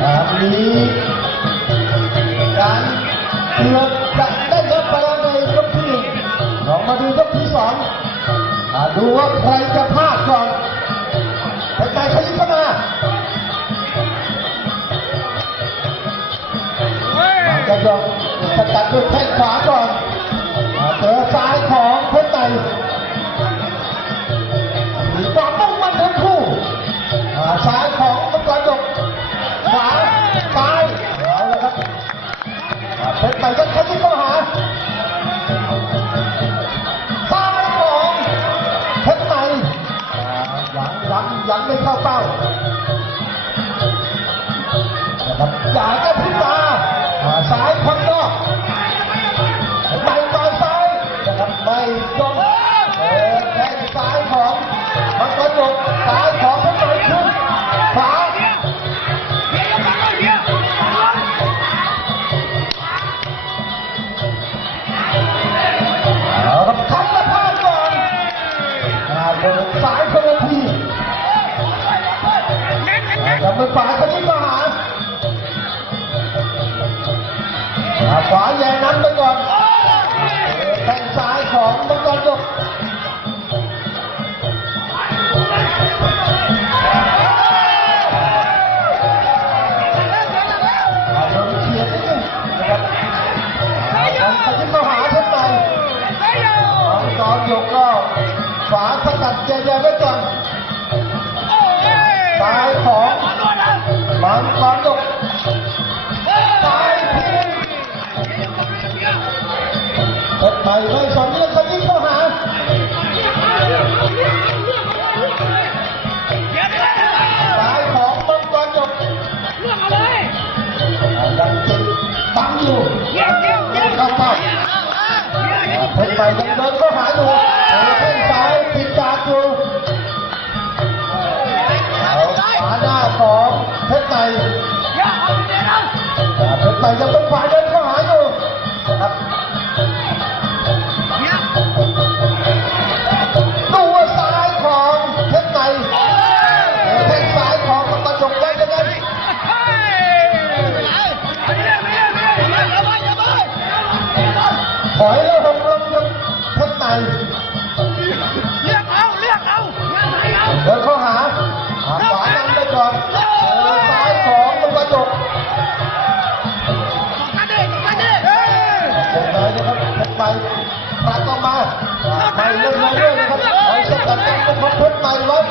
ครับนี้การเลืจะได้รับไปในยกที่ลองมาดูยกที่สองดูว่าใครจะพลาดก่อนเพชรใจขยิบเข้ามาจะลองสตัดด้วยแข้งขวาก่อนเจอซ้ายขอ ยังไม่เข้าเป้านะครับอย่ายก็ขึ้นมาอ่ ขวาแย่น้ำไปก่อนแข้งซ้ายของมังกรหยกอาโดนเฉียดนิดนึงนะครับอาโดนไปที่มาหาเพชรใหม่มังกรยกก็ขวาสกัดแย่ๆไว้ก่อน เข้าเป้าเพชรใหม่ยังเดินเข้าหาอยู่เอาแข้งซ้ายติดจากอยู่เอาขวาหน้าของเพชรใหม่แต่เพชรใหม่ยังเป็นฝ่ายเดิน อยแล้วผมลงจะทักไตเลืยกเอาเลืยกเอางานไหนเอาเดินเข้าหาขวานงไปก่อนซ้ายของมันกระจกมาดิมาดิเฮ้ยเลยนะครับเพชรไปปัดออมาไปเรื่อยๆนะครับไปสกัดจับของเพชรไปล้ม